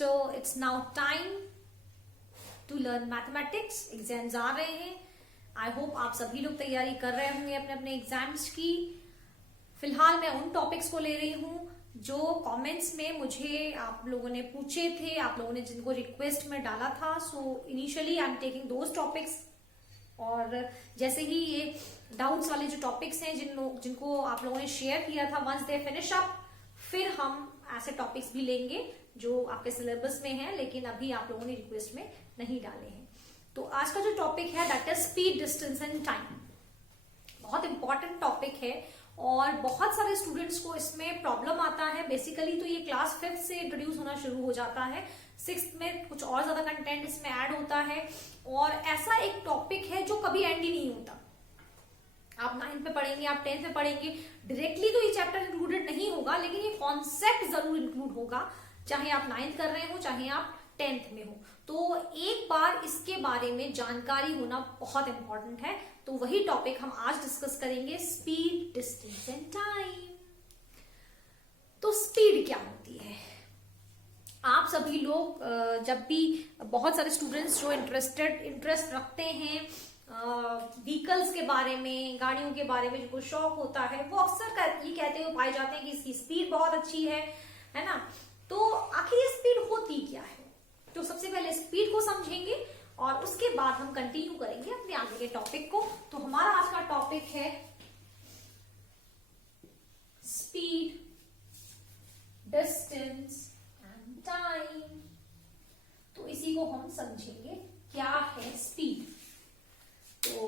So it's now time to learn mathematics. Exams आ रहे हैं. आई होप आप सभी लोग तैयारी कर रहे होंगे अपने अपने एग्जाम्स की. फिलहाल मैं उन टॉपिक्स को ले रही हूँ जो कमेंट्स में मुझे आप लोगों ने पूछे थे, आप लोगों ने जिनको रिक्वेस्ट में डाला था. So initially I am taking those topics. और जैसे ही ये डाउट्स वाले जो टॉपिक्स हैं जिनको आप लोगों ने शेयर किया था, वंस दे फिनिश अप, फिर हम ऐसे टॉपिक्स भी लेंगे जो आपके सिलेबस में है लेकिन अभी आप लोगों ने रिक्वेस्ट में नहीं डाले हैं. तो आज का जो टॉपिक है that is speed, distance and time. बहुत इंपॉर्टेंट टॉपिक है और बहुत सारे स्टूडेंट्स को इसमें प्रॉब्लम आता है. बेसिकली तो ये क्लास 5th से इंट्रोड्यूस होना शुरू हो जाता है. 6th में कुछ और ज्यादा कंटेंट इसमें ऐड होता है और ऐसा एक टॉपिक है जो कभी एंड ही नहीं होता. आप 9th में पढ़ेंगे, आप 10th में पढ़ेंगे, डायरेक्टली तो ये चैप्टर इंक्लूडेड नहीं होगा लेकिन ये कॉन्सेप्ट जरूर इंक्लूड होगा, चाहे आप 9th कर रहे हो चाहे आप 10th में हो. तो एक बार इसके बारे में जानकारी होना बहुत इंपॉर्टेंट है. तो वही टॉपिक हम आज डिस्कस करेंगे, स्पीड, डिस्टेंस एंड टाइम. तो स्पीड क्या होती है? आप सभी लोग जब भी, बहुत सारे स्टूडेंट्स जो इंटरेस्ट रखते हैं व्हीकल्स के बारे में, गाड़ियों के बारे में, जिनको शौक होता है, वो अक्सर ये कहते हुए पाए जाते हैं कि इसकी स्पीड बहुत अच्छी है ना. तो आखिर ये स्पीड होती क्या है? तो सबसे पहले स्पीड को समझेंगे और उसके बाद हम कंटिन्यू करेंगे अपने आगे के टॉपिक को. तो हमारा आज का टॉपिक है स्पीड, डिस्टेंस एंड टाइम. तो इसी को हम समझेंगे, क्या है स्पीड. तो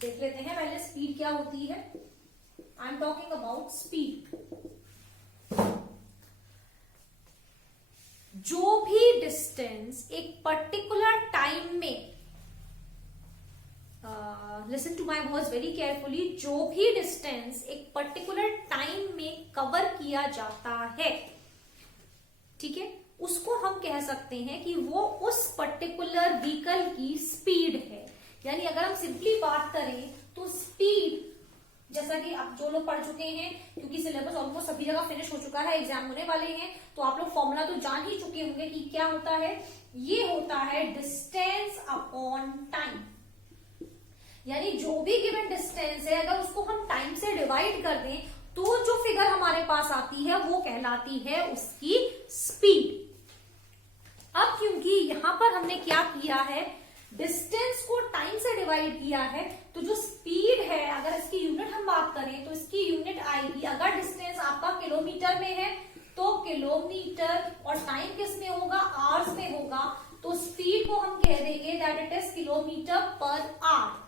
देख लेते हैं पहले स्पीड क्या होती है. I am talking about speed. जो भी डिस्टेंस एक पर्टिकुलर टाइम में, listen to my words very carefully, जो भी डिस्टेंस एक पर्टिकुलर टाइम में कवर किया जाता है, ठीक है, उसको हम कह सकते हैं कि वो उस पर्टिकुलर व्हीकल की स्पीड है. यानी अगर हम सिंपली बात करें तो स्पीड, जैसा कि आप जो लोग पढ़ चुके हैं, क्योंकि सिलेबस ऑलमोस्ट सभी जगह फिनिश हो चुका है, एग्जाम होने वाले हैं, तो आप लोग फॉर्मूला तो जान ही चुके होंगे कि क्या होता है. ये होता है डिस्टेंस अपॉन टाइम. यानी जो भी गिवन डिस्टेंस है, अगर उसको हम टाइम से डिवाइड कर दें तो जो फिगर हमारे पास आती है वो कहलाती है उसकी स्पीड. अब क्योंकि यहां पर हमने क्या किया है, डिस्टेंस को टाइम से डिवाइड किया है, तो जो स्पीड है, अगर इसकी यूनिट हम बात करें तो इसकी यूनिट आएगी, अगर डिस्टेंस आपका किलोमीटर में है तो किलोमीटर, और टाइम किस में होगा, आवर्स में होगा. तो स्पीड को हम कह देंगे that it is kilometre per hour.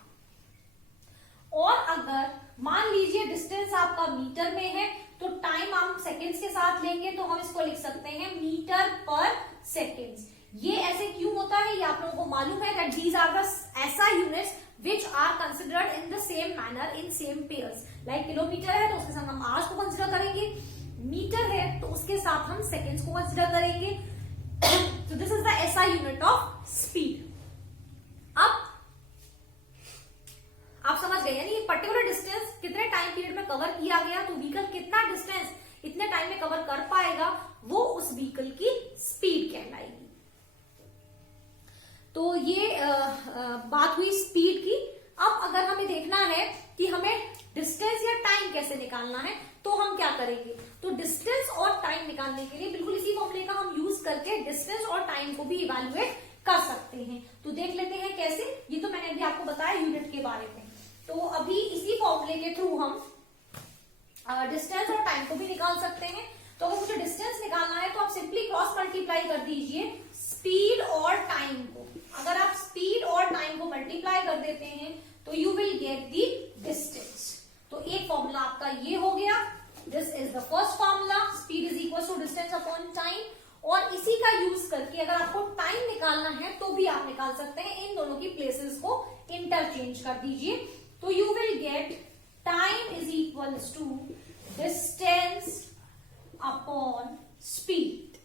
और अगर मान लीजिए डिस्टेंस आपका मीटर में है तो टाइम हम सेकेंड्स के साथ लेंगे, तो हम इसको लिख सकते हैं मीटर पर सेकेंड्स. ये ऐसे क्यों होता है, ये आप लोगों को मालूम है दैट दीज आर द ऐसा units which are considered in the same manner in same pairs. Like kilometre है तो उसके साथ हम आवर्स को कंसिडर करेंगे, मीटर है तो उसके साथ हम सेकेंड्स को कंसिडर करेंगे. तो दिस इज द ऐसा यूनिट ऑफ स्पीड. अब आप समझ गए, यानी ये पर्टिकुलर डिस्टेंस कितने टाइम पीरियड में कवर किया गया, तो व्हीकल कितना डिस्टेंस इतने टाइम में कवर कर पाएगा, वो उस व्हीकल की स्पीड कहलाएगी. तो ये बात हुई स्पीड की. अब अगर हमें देखना है कि हमें डिस्टेंस या टाइम कैसे निकालना है, तो हम क्या करेंगे, तो डिस्टेंस और टाइम निकालने के लिए बिल्कुल इसी फॉर्मूले का हम यूज करके डिस्टेंस और टाइम को भी इवेल्युएट कर सकते हैं. तो देख लेते हैं कैसे. ये तो मैंने अभी आपको बताया यूनिट के बारे में. तो अभी इसी फॉर्मूले के थ्रू हम डिस्टेंस और टाइम को भी निकाल सकते हैं. तो अगर मुझे डिस्टेंस निकालना है तो आप सिंपली क्रॉस मल्टीप्लाई कर दीजिए स्पीड और टाइम को. अगर आप स्पीड और टाइम को मल्टीप्लाई कर देते हैं तो you will get the distance. तो एक फॉर्मूला आपका ये हो गया. This is the first formula, speed is equal to distance upon time. और इसी का यूज करके अगर आपको टाइम निकालना है तो भी आप निकाल सकते हैं. इन दोनों की प्लेसेस को इंटरचेंज कर दीजिए. तो you will get time is equal to distance upon speed.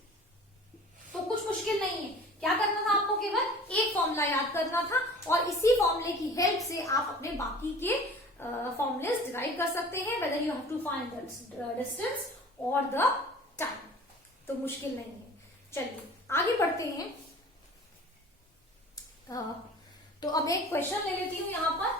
तो कुछ मुश्किल नहीं है. क्या करना था आपको, केवल एक फॉर्मूला याद करना था और इसी फॉर्मूले की हेल्प से आप अपने बाकी के फॉर्मूलेस डिराइव कर सकते हैं, whether you have to find the distance और द टाइम. तो मुश्किल नहीं है. चलिए आगे बढ़ते हैं। तो अब एक क्वेश्चन ले लेती हूँ यहाँ पर,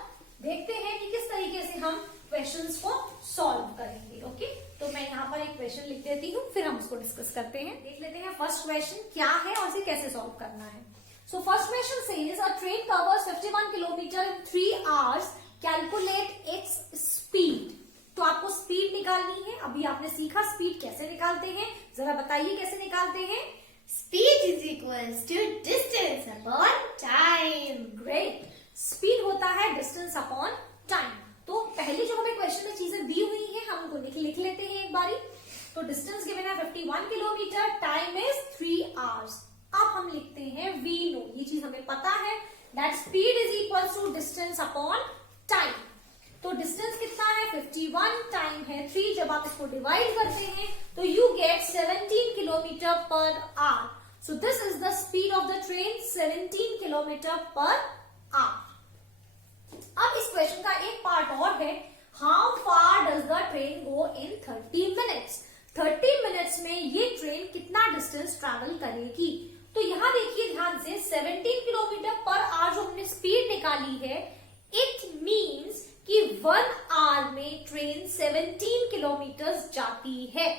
देखते हैं कि किस तरीके से हम क्वेश्चंस को सॉल्व करेंगे। ओके, तो मैं यहाँ पर एक क्वेश्चन लिख देती हूँ, फिर हम उसको डिस्कस करते हैं। देख लेते हैं फर्स्ट क्वेश्चन क्या है और इसे कैसे सॉल्व करना है। So first question says a train covers 51 kilometre in 3 hours, calculate its speed. तो आपको स्पीड निकालनी है। अभी आपने सीखा स्पीड कैसे निकालते हैं, जरा बताइए कैसे निकालते हैं। Speed is equals to distance upon time. Great, speed होता है डिस्टेंस अपॉन टाइम। तो पहले जो हमें क्वेश्चन में चीजें दी हुई हैं हम उनको लिख लेते हैं एक बारी। तो डिस्टेंस गिवन है 51 किलोमीटर, टाइम इज 3 आवर्स। अब हम लिखते हैं वी नो, ये चीज हमें पता है, that speed is equal to distance upon time. तो डिस्टेंस कितना है 51, टाइम है 3। जब आप इसको डिवाइड करते हैं तो you get 17 kilometre per our. So this is the speed of the train, 17 kilometre per our. अब इस क्वेश्चन का एक पार्ट और है, how far does the train go in 30 minutes. 30 minutes में ये ट्रेन कितना डिस्टेंस ट्रैवल करेगी। तो यहां देखिए ध्यान से, 17 किलोमीटर पर आवर जो हमने स्पीड निकाली है, इट मीन्स कि 1 आवर में ट्रेन 17 किलोमीटर जाती है।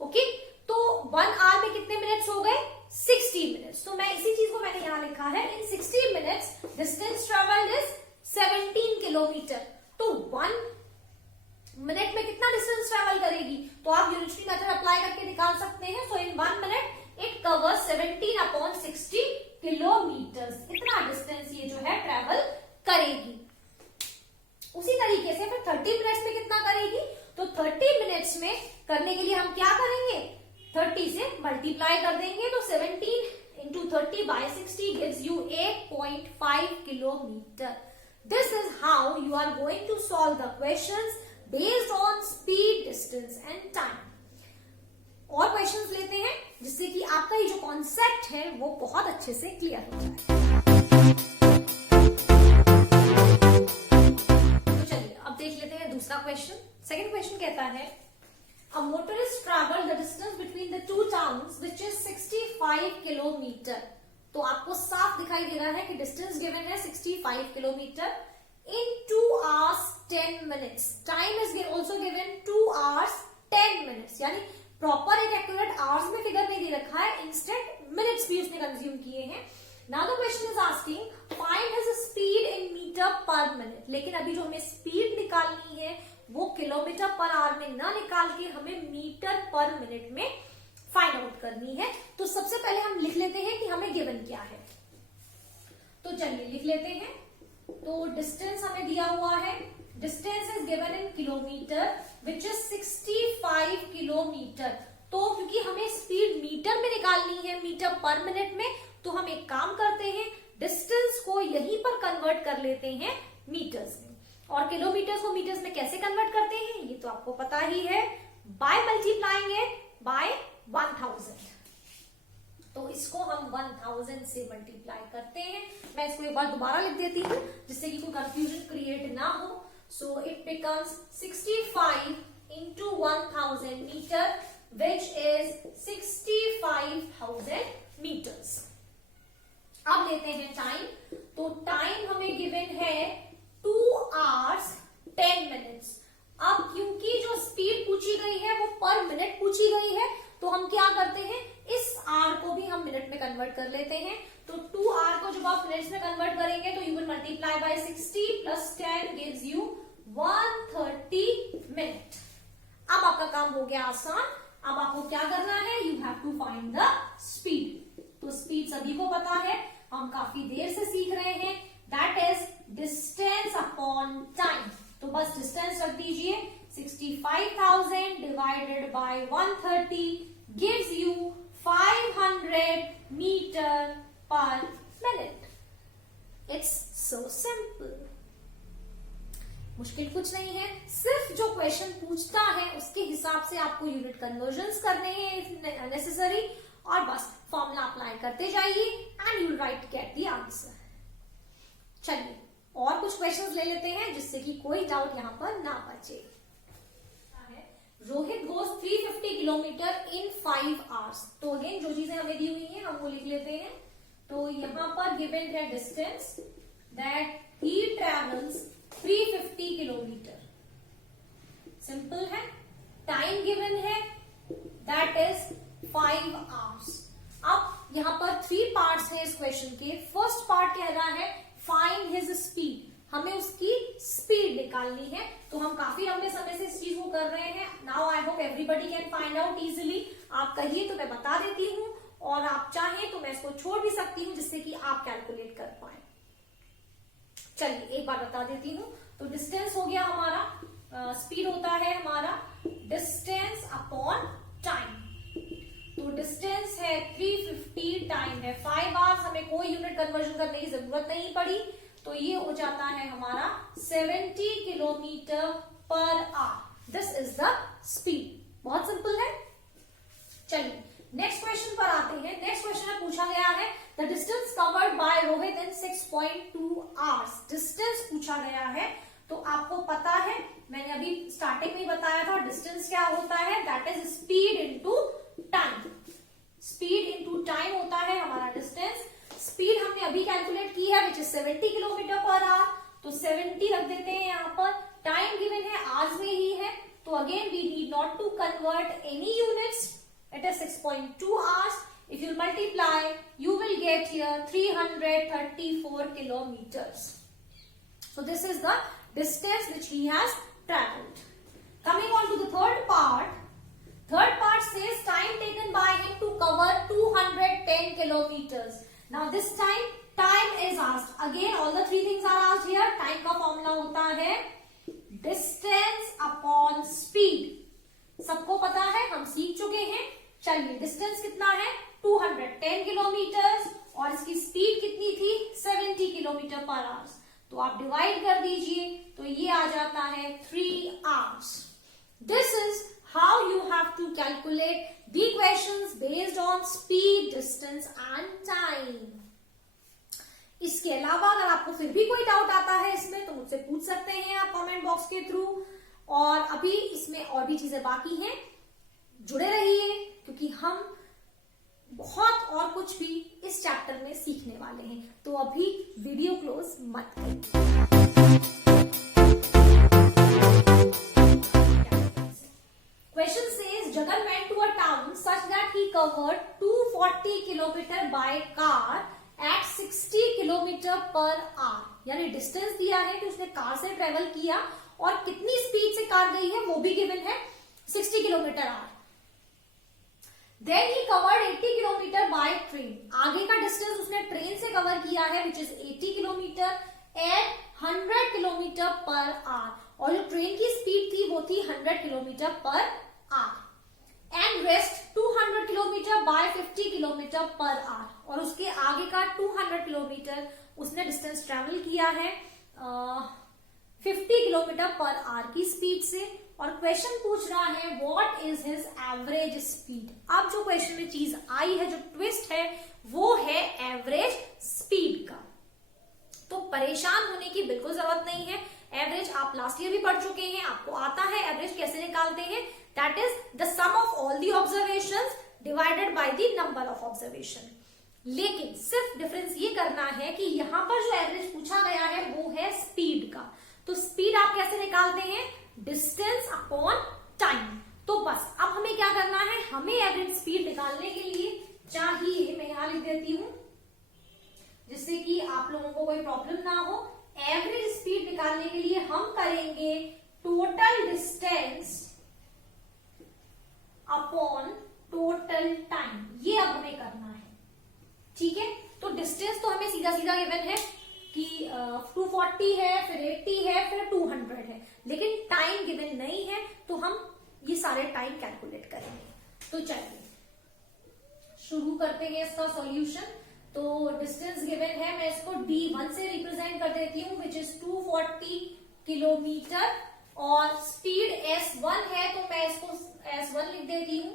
ओके, तो 1 आवर में कितने मिनट्स हो गए 60 मिनट्स। तो मैं इसी चीज को मैंने यहां लिखा है, इन 60 minutes distance travelled is 17 kilometre. तो 1 मिनट में कितना डिस्टेंस ट्रेवल करेगी, तो आप यूनिटरी मेथड अप्लाई करके निकाल सकते हैं। सो इन 1 minute it covers 17 upon 60 kilometre. इतना डिस्टेंस ये जो है ट्रेवल करेगी। उसी तरीके से फिर 30 मिनट्स में कितना करेगी, तो 30 मिनट्स में करने के लिए हम क्या करेंगे, 30 से मल्टीप्लाई कर देंगे। तो 17 into 30 by 60 gives you 8.5 kilometre. This is how you are going to solve the questions based on speed, distance and time. और क्वेश्चंस लेते हैं जिससे कि आपका ये जो कॉन्सेप्ट है वो बहुत अच्छे से क्लियर हो जाए। दूसरा क्वेश्चन, सेकंड क्वेश्चन कहता है, a motorist travel the distance between the 2 towns which is 65 kilometre. तो आपको साफ दिखाई दे रहा है कि डिस्टेंस गिवन है 65 kilometre in 2 hours 10 minutes. Time is also given 2 hours 10 minutes, यानी प्रॉपर एक एक्यूरेट आवर्स में फिगर नहीं दे रखा है, इंस्टेड मिनट्स भी उसने कंज्यूम किए हैं। Now the question is asking find his speed in metre per minute. लेकिन अभी जो हमें स्पीड निकालनी है वो किलोमीटर पर आवर में ना निकाल के हमें मीटर पर मिनट में फाइंड आउट करनी है। तो सबसे पहले हम लिख लेते हैं कि हमें गिवन क्या है। तो चलिए लिख लेते हैं। तो डिस्टेंस हमें दिया हुआ है, distance is given in kilometre which is 65 kilometre. तो क्योंकि हमें स्पीड मीटर में निकालनी है, मीटर पर मिनट में, तो हम एक काम करते हैं, डिस्टेंस को यहीं पर कन्वर्ट कर लेते हैं मीटर्स में। और किलोमीटर्स को मीटर्स में कैसे कन्वर्ट करते हैं ये तो आपको पता ही है, बाय मल्टीप्लाइंग इट बाय 1000। तो इसको हम 1000 से मल्टीप्लाई करते हैं। मैं इसको एक बार दोबारा लिख देती हूँ जिससे कि कोई कंफ्यूजन क्रिएट ना हो। So it becomes 65 into 1000 metre which is 65,000 metres. अब लेते हैं टाइम। तो टाइम हमें गिवन है 2 आवर्स 10 मिनट्स। अब क्योंकि जो स्पीड पूछी गई है वो पर मिनट पूछी गई है, तो हम क्या करते हैं, इस आवर को भी हम मिनट में कन्वर्ट कर लेते हैं। तो 2 आवर को जब आप मिनट्स में कन्वर्ट करेंगे तो you will multiply by 60 plus 10 gives you 130 minute. अब आपका काम हो गया आसान। अब आपको क्या करना है, you have to find the speed. तो स्पीड सभी को पता है, हम काफी देर से सीख रहे हैं, that is distance upon time. तो बस डिस्टेंस रख दीजिए, 65,000 divided by 130 gives you 500 metre per minute. It's so simple, मुश्किल कुछ नहीं है। सिर्फ जो क्वेश्चन पूछता है उसके हिसाब से आपको यूनिट कन्वर्जन्स करने हैं नेसेसरी, और बस फॉर्मूला अप्लाई करते जाइए and you right get the answer. चलिए और कुछ क्वेश्चंस ले लेते हैं जिससे कि कोई डाउट यहां पर ना बचे। रोहित गोज 350 किलोमीटर इन 5 आवर्स। तो अगेन जो चीजें हमें दी हुई हैं हम वो लिख लेते हैं। तो यहाँ पर गिवन है distance that he travels 350 kilometre, simple है। टाइम गिवन है दैट इज 5 आवर्स। अब यहाँ पर 3 पार्ट्स हैं इस क्वेश्चन के। फर्स्ट पार्ट कह रहा है फाइंड हिज स्पीड, हमें उसकी स्पीड निकालनी है। तो हम काफी लंबे समय से इस चीज को कर रहे हैं। Now I hope everybody can find out easily. आप कहिए तो मैं बता देती हूँ, और आप चाहें तो मैं इसको छोड़ भी सकती हूँ जिससे कि आप कैलकुलेट कर पाए। चलिए एक बार बता देती हूँ। तो डिस्टेंस हो गया हमारा, स्पीड होता है हमारा डिस्टेंस अपॉन टाइम। तो डिस्टेंस है 350, टाइम है 5 आवर्स। हमें कोई यूनिट कन्वर्जन करने की जरूरत नहीं पड़ी। तो ये हो जाता है हमारा 70 kilometre per our. This is the speed. बहुत सिंपल है। चलिए नेक्स्ट क्वेश्चन पर आते हैं। नेक्स्ट क्वेश्चन में पूछा गया है the distance covered by Rohit in 6.2 hours. Distance पूछा गया है। तो आपको पता है, मैंने अभी स्टार्टिंग में ही बताया था, डिस्टेंस क्या होता है, that is speed into time. Speed into time होता है हमारा डिस्टेंस। स्पीड हमने अभी कैलकुलेट की है which is 70 kilometre per our. तो 70 रख देते हैं यहाँ पर। टाइम गिवन है आवर्स में ही है। तो again we need not to convert any units, it is 6.2 hours. If you multiply, you will get here 334 kilometers. So this is the distance which he has traveled. Coming on to the third part. Third part says time taken by him to cover 210 kilometers. Now this time is asked. Again all the three things are asked here. Time का formula होता है distance upon speed. सबको पता है, हम सीख चुके हैं। चलिए डिस्टेंस कितना है 210 किलोमीटर और इसकी स्पीड कितनी थी 70 किलोमीटर पर आवर। तो आप डिवाइड कर दीजिए तो ये आ जाता है 3 hours. This is how you have to calculate the questions based on speed, distance and time. इसके अलावा अगर आपको फिर भी कोई डाउट आता है इसमें तो मुझसे पूछ सकते हैं आप कमेंट बॉक्स के थ्रू। और अभी इसमें और भी चीजें बाकी हैं, जुड़े रहिए क्योंकि हम बहुत और कुछ भी इस चैप्टर में सीखने वाले हैं। तो अभी वीडियो क्लोज मत करिए। Question says Jagan went to a town such that he covered 240 kilometre by car at 60 kilometre per hour. यानी डिस्टेंस दिया है कि उसने कार से ट्रेवल किया और कितनी स्पीड से कार गई है वो भी गिवन है 60 kilometre hour. Then he covered 80 kilometre by train. आगे का डिस्टेंस उसने ट्रेन से कवर किया है which is 80 kilometre at 100 kilometre per hour. और जो ट्रेन की स्पीड थी वो थी 100 kilometre per our. And rest 200 kilometre bye 50 kilometre per hour. और उसके आगे का 200 किलोमीटर उसने डिस्टेंस ट्रेवल किया है 50 किलोमीटर पर आवर की स्पीड से। और क्वेश्चन पूछ रहा है what is his average speed. अब जो क्वेश्चन में चीज आई है, जो ट्विस्ट है, वो है एवरेज स्पीड का। तो परेशान होने की बिल्कुल जरूरत नहीं है। एवरेज आप लास्ट ईयर भी पढ़ चुके हैं, आपको आता है एवरेज कैसे निकालते हैं। That is the sum of all the observations divided by the number of observation. लेकिन सिर्फ डिफरेंस ये करना है कि यहां पर जो एवरेज पूछा गया है वो है स्पीड का। तो स्पीड आप कैसे निकालते हैं, डिस्टेंस अपॉन टाइम। तो बस अब हमें क्या करना है, हमें एवरेज स्पीड निकालने के लिए चाहिए, मैं यहां लिख देती हूं जिससे कि आप लोगों को कोई प्रॉब्लम ना हो। एवरेज स्पीड निकालने के लिए हम करेंगे total distance upon total time. ये अब हमें करना है, ठीक है। तो डिस्टेंस तो हमें सीधा सीधा गिवन है कि 240 है, फिर 80 है, फिर 200 है, लेकिन टाइम गिवन नहीं है। तो हम ये सारे टाइम कैलकुलेट करेंगे। तो चलिए शुरू करते हैं इसका सॉल्यूशन। तो डिस्टेंस गिवन है, मैं इसको D1 से रिप्रेजेंट कर देती हूँ विच इज 240 किलोमीटर। और स्पीड S1 है तो मैं इसको S1 लिख देती हूँ।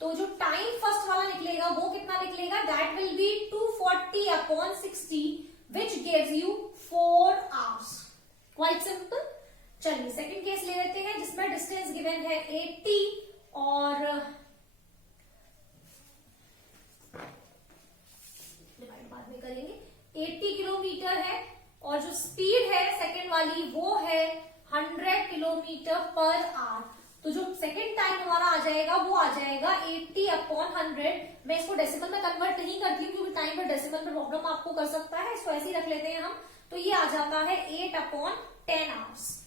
तो जो टाइम फर्स्ट वाला निकलेगा वो कितना निकलेगा, that will be 240 upon 60 which gives you 4 hours. Quite simple. चलिए सेकंड केस ले लेते हैं जिसमें डिस्टेंस गिवन है 80 किलोमीटर है और जो स्पीड है सेकंड वाली वो है 100 किलोमीटर पर आवर। तो जो सेकंड टाइम हमारा आ जाएगा वो आ जाएगा 80/100। मैं इसको डेसिमल में कन्वर्ट नहीं करती हूँ क्योंकि टाइम पर डेसिमल में प्रॉब्लम आपको कर सकता है, इसको ऐसे ही रख लेते हैं हम। तो ये आ जाता है 8/10 आवर्स।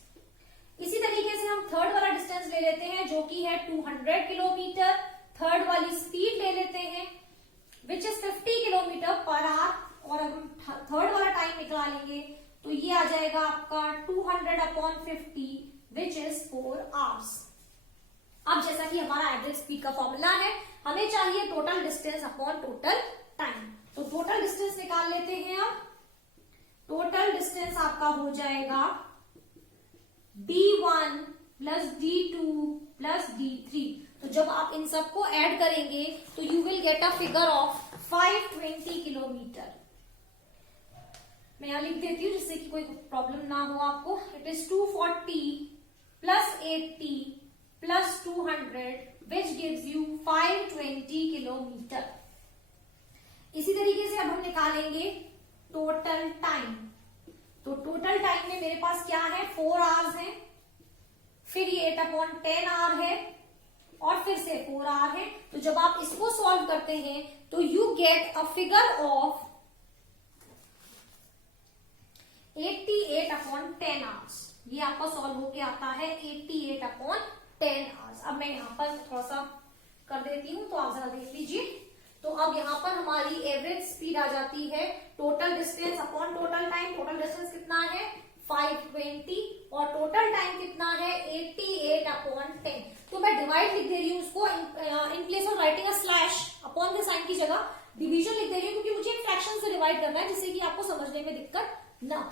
इसी तरीके से हम थर्ड वाला डिस्टेंस ले लेते हैं जो कि है 200 किलोमीटर। थर्ड वाली स्पीड ले लेते हैं which is 50 kilometre per hour और हम थर्ड वाला टाइम निकालेंगे तो ये आ जाएगा आपका 200/50 विच इज 4 आवर्स। अब जैसा कि हमारा एवरेज स्पीड का फॉर्मूला है, हमें चाहिए total distance upon total time. तो टोटल डिस्टेंस निकाल लेते हैं। अब टोटल डिस्टेंस आपका हो जाएगा d1 plus d2 plus d3। तो जब आप इन सबको ऐड करेंगे तो you will get a figure of 520 kilometre. मैं यहां लिख देती हूँ जिससे कि कोई प्रॉब्लम ना हो आपको। It is 240 plus 80 plus 200 which gives you 520 kilometre. इसी तरीके से अब हम निकालेंगे टोटल टाइम। तो टोटल टाइम में मेरे पास क्या है, 4 आवर्स है, फिर ये 8/10 आवर है और फिर से 4 आवर है। तो जब आप इसको सॉल्व करते हैं तो you get a figure of 88/10 hours. ये आपका सॉल्व होके आता है 88/10 आवर्स। अब मैं यहां पर थोड़ा सा कर देती हूं तो आप जरा देख लीजिए। तो अब यहां पर हमारी एवरेज स्पीड आ जाती है total distance upon total time. Total distance कितना है 520 और टोटल टाइम कितना है 88/10। तो मैं डिवाइड लिख दे रही हूँ उसको in place of writing a slash upon के साइन की जगह डिवीजन लिख दे रही हूँ क्योंकि मुझे एक फ्रैक्शन से डिवाइड करना है जिससे कि आपको समझने में दिक्कत ना हो।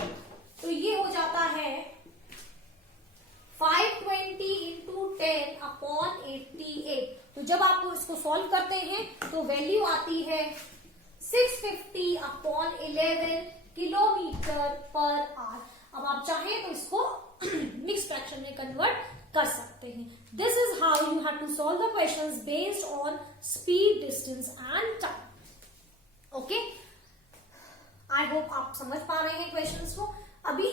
तो ये हो जाता है 520 इंटू 10/88। तो जब आप इसको सॉल्व करते हैं तो वैल्यू आती है 650/11 किलोमीटर पर आवर। अब आप चाहें तो इसको मिक्स फ्रैक्शन में कन्वर्ट कर सकते हैं। This is how you have to solve the questions based on speed, distance and time. Okay, I hope आप समझ पा रहे हैं क्वेश्चंस को। अभी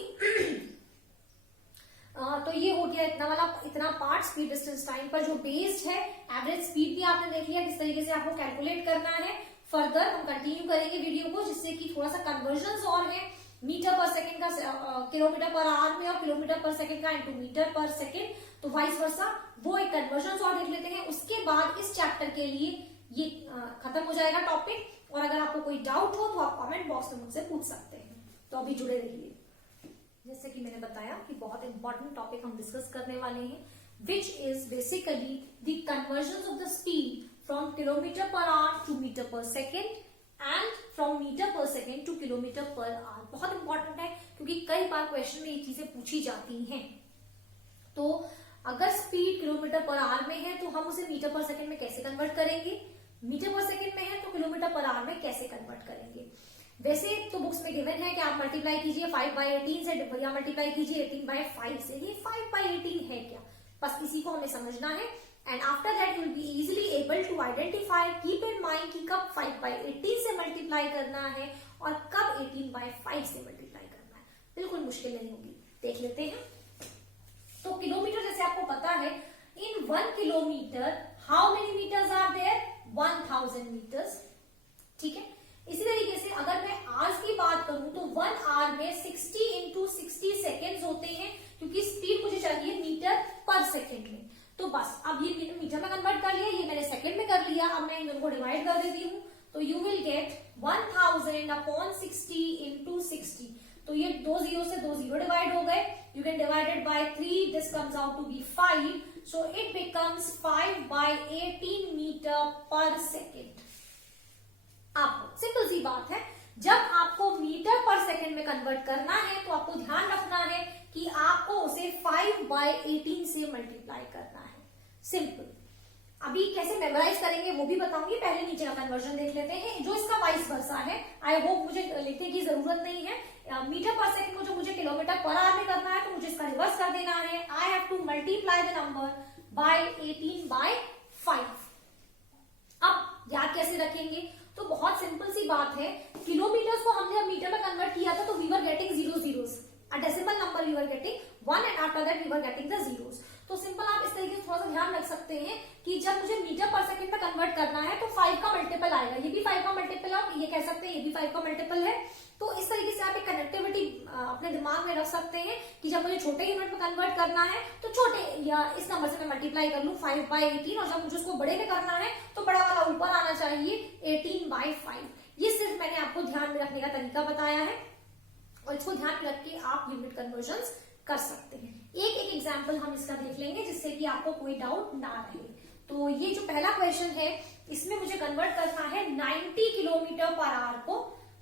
तो ये हो गया इतना पार्ट स्पीड, डिस्टेंस, टाइम पर जो बेस्ड है। एवरेज स्पीड भी आपने देख लिया किस तरीके से आपको कैलकुलेट करना है। फर्दर हम कंटिन्यू करेंगे वीडियो को जिससे कि थोड़ा सा कन्वर्जन और है मीटर पर सेकंड का किलोमीटर पर आवर में और किलोमीटर पर सेकंड का इंटू मीटर पर सेकंड, तो वाइस वर्सा वो एक कन्वर्जन और देख लेते हैं। उसके बाद इस चैप्टर के लिए ये खत्म हो जाएगा टॉपिक। और अगर आपको कोई डाउट हो तो आप कमेंट बॉक्स में मुझसे पूछ सकते हैं। तो अभी जुड़े रहिए। जैसे कि मैंने बताया कि बहुत इंपॉर्टेंट टॉपिक हम डिस्कस करने वाले हैं which is basically the conversion of the speed from kilometre per hour to metre per second and from metre per second to kilometre per hour. बहुत इंपॉर्टेंट है क्योंकि कई बार क्वेश्चन में ये चीजें पूछी जाती हैं। तो अगर स्पीड किलोमीटर पर आवर में है तो हम उसे मीटर पर सेकेंड में कैसे कन्वर्ट करेंगे, मीटर पर सेकेंड में है तो किलोमीटर पर आवर में कैसे कन्वर्ट करेंगे। वैसे तो बुक्स में गिवन है कि आप मल्टीप्लाई कीजिए 5/18 से या मल्टीप्लाई कीजिए 18/5 से। ये 5/18 है क्या, बस इसी को हमें समझना है। And after that you will be easily able to identify, keep in mind कि कब 5/18 से मल्टीप्लाई करना है और कब 18/5 से मल्टीप्लाई करना है। बिल्कुल मुश्किल नहीं होगी, देख लेते हैं। तो किलोमीटर जैसे आपको पता है, in 1 kilometre how many metres are there, 1000 metres. ठीक है, इसी तरीके से अगर मैं आवर्स की बात करूं तो 1 आवर में 60 इंटू 60 सेकेंड्स होते हैं क्योंकि स्पीड मुझे चाहिए मीटर पर सेकेंड में। तो बस अब ये मीटर में कन्वर्ट कर लिया, ये मैंने सेकेंड में कर लिया। अब मैं इन दोनों को डिवाइड कर देती हूँ तो यू विल गेट 1000/60 इंटू 60। तो ये 2 0 से 2 0 डिवाइड हो गए। You can divide it by 3, this comes out to be 5, so it becomes 5/18 metre per second. आपको सिंपल सी बात है, जब आपको मीटर पर सेकेंड में कन्वर्ट करना है तो आपको ध्यान रखना है कि आपको उसे 5/18 से मल्टीप्लाई करना है। सिंपल। अभी कैसे मेमोराइज करेंगे वो भी बताऊंगी, पहले नीचे का कन्वर्जन देख लेते हैं जो इसका वाइस वर्सा है। आई होप मुझे लिखने की जरूरत नहीं है। मीटर पर सेकेंड को जो मुझे किलोमीटर पर आवर में करना है तो मुझे इसका रिवर्स कर देना है। I have to multiply the number by 18/5। अब याद कैसे रखेंगे, तो बहुत सिंपल सी बात है। किलोमीटर्स को हमने अब मीटर में कन्वर्ट किया था तो V1 1 and after that we were getting the zeros. तो सिंपल आप इस तरीके से थोड़ा सा ध्यान रख सकते हैं कि जब मुझे मीटर पर सेकंड पे कन्वर्ट करना है तो 5 का मल्टीपल आएगा, ये भी 5 का मल्टीपल है, आप ये कह सकते हैं ये भी 5 का मल्टीपल है। तो इस तरीके से आप एक कनेक्टिविटी अपने दिमाग में रख सकते हैं कि जब मुझे छोटे यूनिट में कन्वर्ट करना है तो छोटे या इस नंबर से मैं मल्टीप्लाई कर लूं 5/18, और जब मुझे उसको बड़े में करना है तो बड़ा वाला ऊपर आना चाहिए 18/5। ये सिर्फ मैंने आपको ध्यान में रखने का तरीका बताया है और इसको ध्यान में रख के आप यूनिट कन्वर्जन्स कर सकते हैं। एक एक एग्जाम्पल हम इसका देख लेंगे जिससे कि आपको कोई डाउट ना रहे। तो ये जो पहला क्वेश्चन है इसमें मुझे कन्वर्ट करना है 90 किलोमीटर पर आवर को।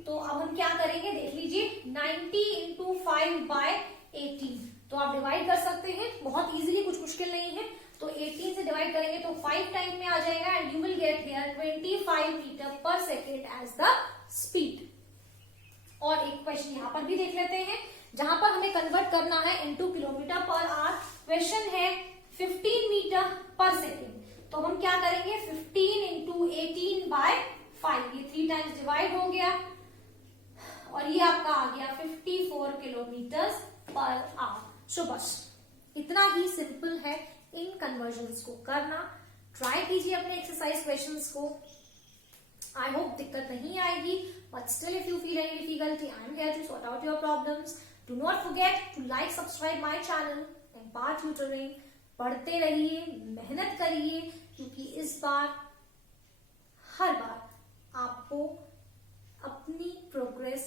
तो अब हम क्या करेंगे देख लीजिए, 90 इंटू 5/18, तो आप डिवाइड कर सकते हैं बहुत इजीली, कुछ मुश्किल नहीं है। तो 18 से डिवाइड करेंगे तो 5 टाइम में आ जाएगा and you will get here 25 metre per second as the speed. और एक क्वेश्चन यहाँ पर भी देख लेते हैं जहां पर हमें कन्वर्ट करना है into kilometre per our. Question है 15 मीटर पर सेकेंड, तो हम क्या करेंगे 15 इंटू 18/5, ये 3 टाइम्स डिवाइड हो गया और ये आपका आ गया 54 किलोमीटर पर आवर। सो बस इतना ही सिंपल है इन कन्वर्जन्स को करना। ट्राई कीजिए अपने एक्सरसाइज क्वेश्चंस को। I hope दिक्कत नहीं आएगी, but still if you feel any difficulty, I am here to sort out your problems. Do not forget to like, subscribe my channel, Empire Tutoring. पढ़ते रहिए, मेहनत करिए, क्योंकि इस बार हर बार आपको अपनी प्रोग्रेस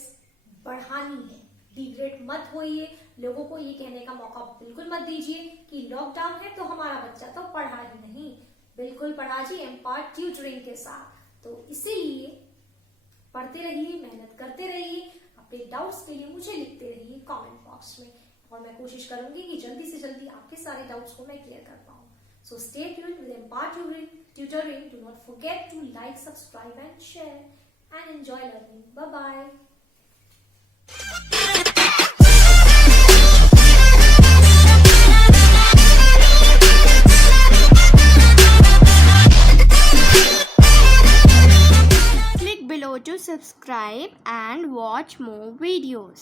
बढ़ानी है। डिग्रेड मत होइए, लोगों को ये कहने का मौका बिल्कुल मत दीजिए कि लॉकडाउन है तो हमारा बच्चा तो पढ़ा ही नहीं। बिल्कुल पढ़ा जी एम्पायर ट्यूटरिंग के साथ। तो इसीलिए पढ़ते रहिए, मेहनत करते रहिए, अपने डाउट्स के लिए मुझे लिखते रहिए कमेंट बॉक्स में और मैं कोशिश करूंगी कि जल्दी से जल्दी आपके सारे डाउट्स को मैं क्लियर कर पाऊं। So stay tuned with Empire Tutoring. Do not forget to like, subscribe and share and enjoy learning. Bye bye. To subscribe and watch more videos.